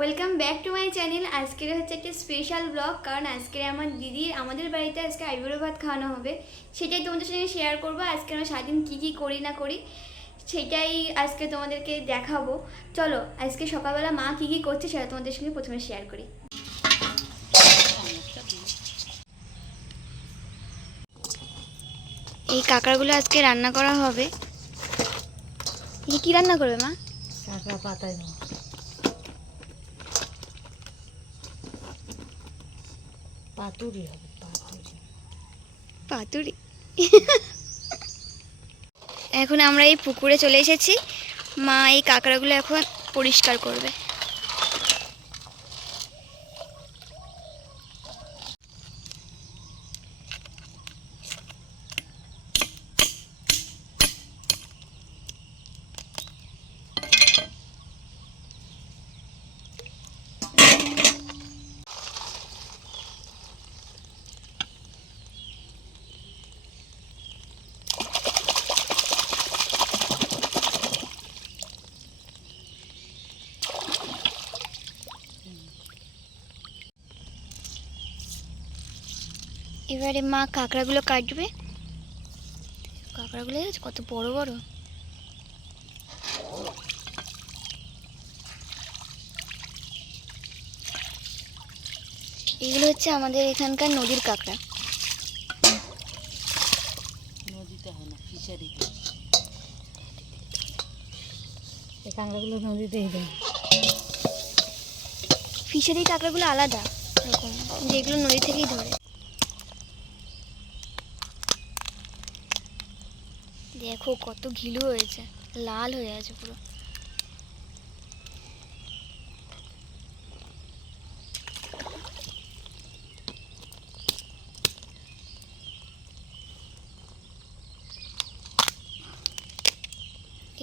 Welcome back to my channel. আজকের হচ্ছে একটা স্পেশাল ব্লগ কারণ আজকে আমার দিদি আমাদের বাড়িতে আজকে আইবুড়ো ভাত খাওয়ানো হবে। সেটাই তোমাদের সঙ্গে শেয়ার করব, আজকে আমরা সারাদিন কী কী করি না করি, সেটাই আজকে তোমাদেরকে দেখাবো। চলো, আজকে সকালবেলা মা কী কী করছে সেটা তোমাদের সঙ্গে প্রথমে শেয়ার করি। এই কাঁকড়াগুলো আজকে রান্না করা হবে। কি রান্না করবে মা? কাঁকড়া পাতায় পাতুরি হবে, পাতুরি। পাতুরি। এখন আমরা এই পুকুরে চলে এসেছি। মা এই কাঁকড়াগুলো এখন পরিষ্কার করবে। এবারে মা কাঁকড়াগুলো কাটবে। কাঁকড়াগুলো কত বড় বড়। এগুলো হচ্ছে আমাদের এখানকার নদীর কাঁকড়া। নদীতে হয় না ফিশারিতে। এই কাঁকড়াগুলো নদীতেই দেয় ফিশারি কাঁকড়াগুলো আলাদা এরকম যেগুলো নদী থেকেই ধরে। দেখো কত ঘিলু হয়েছে, লাল হয়ে আছে পুরো।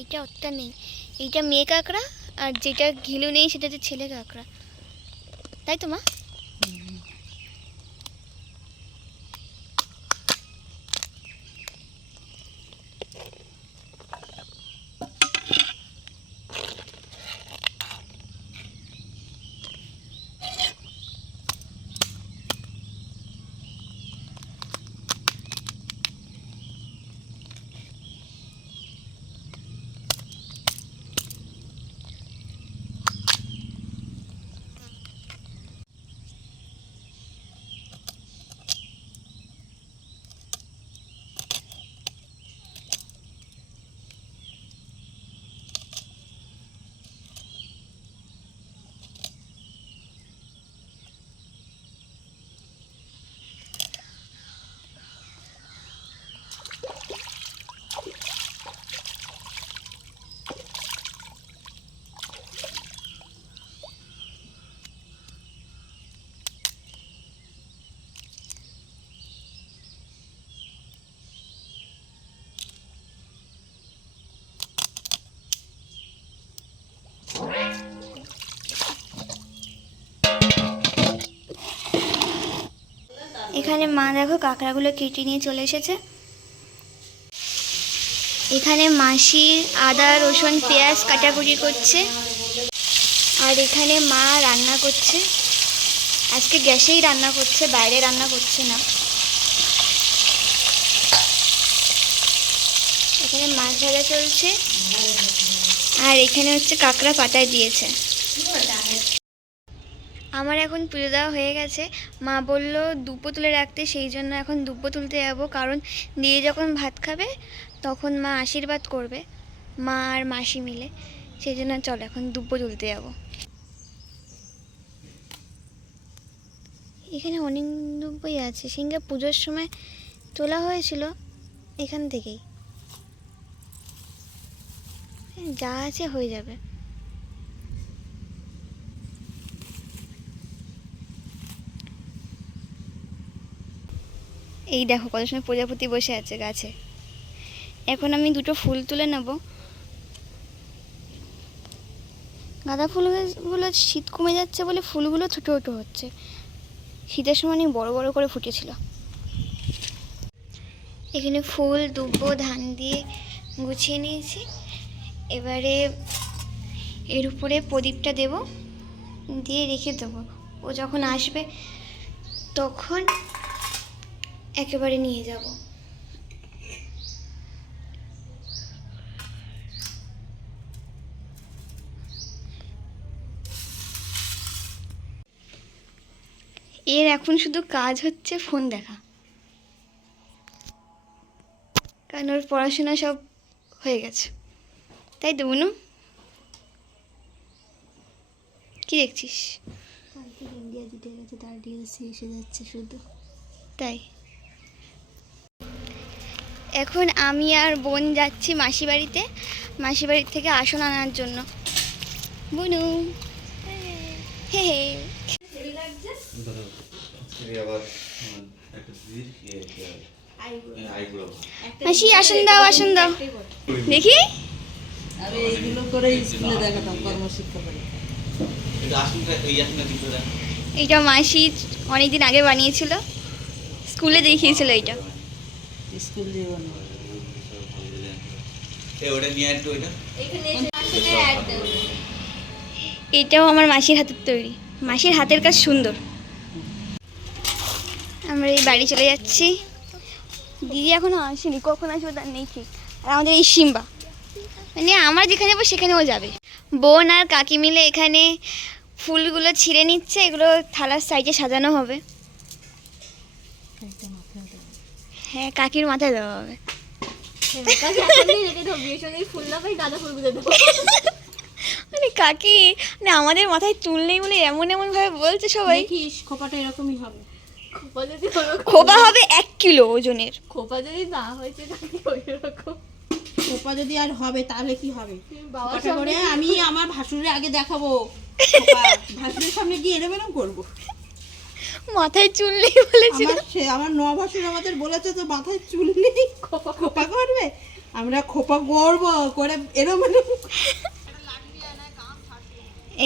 এটা ওটা নেই, এইটা মেয়ে কাঁকড়া আর যেটা ঘিলু নেই সেটা হচ্ছে ছেলে কাঁকড়া। তাই তো মা? এখানে মা দেখো কাঁকড়াগুলো কেটে নিয়ে চলে এসেছে। এখানে মাসি আদা, রসুন, পেঁয়াজ কাটাকুটি করছে। আর এখানে মা রান্না করছে। আজকে গ্যাসেই রান্না করছে, বাইরে রান্না করছে না। এখানে মাছ ভাজা চলছে। আর এখানে হচ্ছে কাঁকড়া পাতায় দিয়েছে। আমার এখন পুজো দেওয়া হয়ে গেছে। মা বলল দুপো তুলে রাখতে, সেই জন্য এখন দুপো তুলতে যাব। কারণ দিয়ে যখন ভাত খাবে, তখন মা আশীর্বাদ করবে, মা আর মাসি মিলে। সেই জন্য চল, এখন দুপো তুলতে যাব। এখানে অনেক দুব্বই আছে। সিঙ্গা পুজোর সময় তোলা হয়েছিল এখান থেকেই। যা আছে হয়ে যাবে। এই দেখো কত সময় প্রজাপতি বসে আছে গাছে। এখন আমি দুটো ফুল তুলে নেব। গাঁদা ফুলগুলো শীত কমে যাচ্ছে বলে ফুলগুলো ছোটো ছোটো হচ্ছে। শীতের সময় অনেক বড় বড় করে ফুটেছিল। এখানে ফুল, দুব্বো, ধান দিয়ে গুছিয়ে নিয়েছি। এবারে এর উপরে প্রদীপটা দেব, দিয়ে রেখে দেবো। ও যখন আসবে, তখন একেবারে নিয়ে যাব। এর এখন শুধু কাজ হচ্ছে ফোন দেখা। কারণ ওর পড়াশোনা সব হয়ে গেছে। তাই তো বুনু কি দেখছিস? ইন্ডিয়া জিতে গেছে তার ডিএলসি এসে যাচ্ছে শুধু। তাই? এখন আমি আর বোন যাচ্ছি মাসি বাড়িতে মাসি বাড়ির থেকে আসন আনার জন্য। বুনু। হে হে। মাসি আসন দাও আসন দাও। দেখি। আরে এইগুলো করে স্কুলে দেখাতাম কর্মশিক্ষা এইটা মাসি অনেকদিন আগে বানিয়েছিল। স্কুলে দেখিয়েছিল এইটা। স্কুল জীবনে এটাও আমার মাসির হাতের তৈরি। মাসির হাতের কাজ সুন্দর। আমরা এই বাড়ি চলে যাচ্ছি। দিদি এখনও আসেনি। কখন আসবে তার নেই ঠিক। আর আমাদের এই সিম্বা। মানে আমরা যেখানে যাব সেখানে ও যাবে। বোন আর কাকি মিলে এখানে ফুলগুলো ছিঁড়ে নিচ্ছে। এগুলো থালার সাইজে সাজানো হবে। হ্যাঁ কাকির মাথায় দেওয়া হবে। মানে কাকি মানে আমাদের মাথায় চুল নেই বলে এমন এমন ভাবে বলছে সবাই। দেখিস খোপাটা এরকমই হবে। খোপা হবে এক কিলো ওজনের। খোপা যদি না হয়েছে তাহলে ওই রকম খোপা যদি আর হবে তাহলে কি হবে? করে আমি আমার ভাসুরের আগে দেখাবো। ভাসুরের সামনে গিয়ে এরম এরম করব। মাথায় চুল নেই বলেছিল। আমার সে আমার নোয়া আমাদের বলেছে তো মাথায় চুল নেই খোপা খোপা করবে। আমরা খোপা করব করে এরম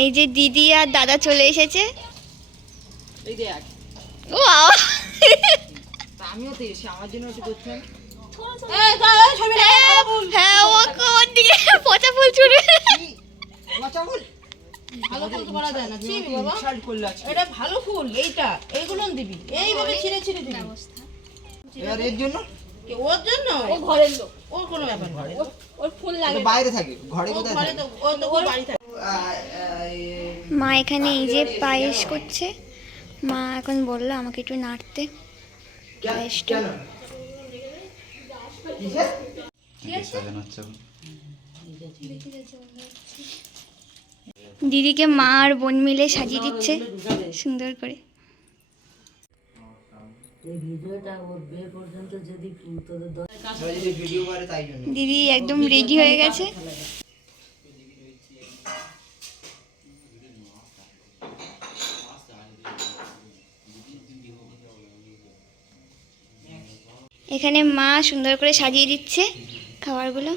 এই যে দিদি আর দাদা চলে এসেছে। ও আমিও তো এসে আমার জন্য একটু হ্যাঁ ও কোন দিকে পচা ফুল ছুড়বে ভালো ফুল তো করা যায় না ছি বাবা। এটা ভালো ফুল এইটা এইগুলো দিবি। এইভাবে ছিঁড়ে ছিঁড়ে দিবি। এবার এর জন্য? কে ওর জন্য? ও ঘরের লোক। ওর কোনো ব্যাপার না। ওর- ওর ফুল লাগে। বাইরে থাকে ঘরে কোথায় থাকে? ও তো ওর বাড়ি থাকে। মা এখানে এই যে পায়েস করছে। মা এখন বলল আমাকে একটু নাড়তে। পায়েসটা। হচ্ছে এখন। দিদিকে মা আর বোন মিলে সাজিয়ে দিচ্ছে। সুন্দর করে। দিদি একদম রেডি হয়ে গেছে। এখানে মা সুন্দর করে সাজিয়ে দিচ্ছে খাবারগুলো।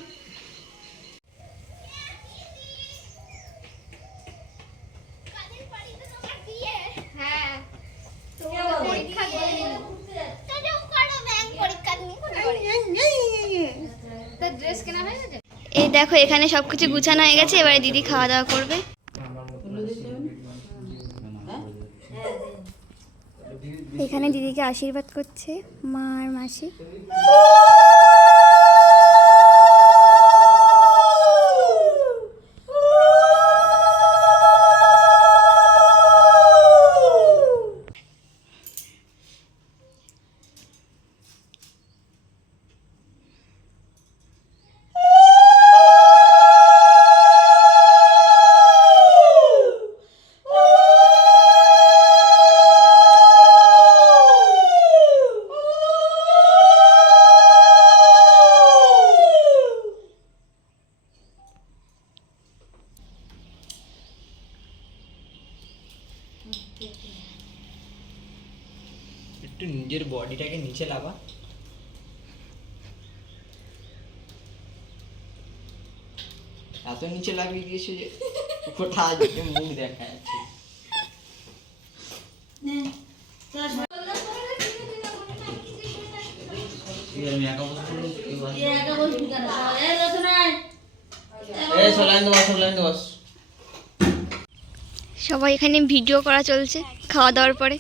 দেখো, এখানে সবকিছু গুছানো হয়ে গেছে, এবারে দিদি খাওয়া দাওয়া করবে। এখানে দিদিকে আশীর্বাদ করছে মা আর মাসি। একটু নিজের বডিটাকে নিচে লাগা। এত নিচে লাগিয়ে দিয়েছে যে উপরটা আজ মুখ দেখা যাচ্ছে সবাই এখানে ভিডিও করা চলছে খাওয়া দাওয়ার পরে।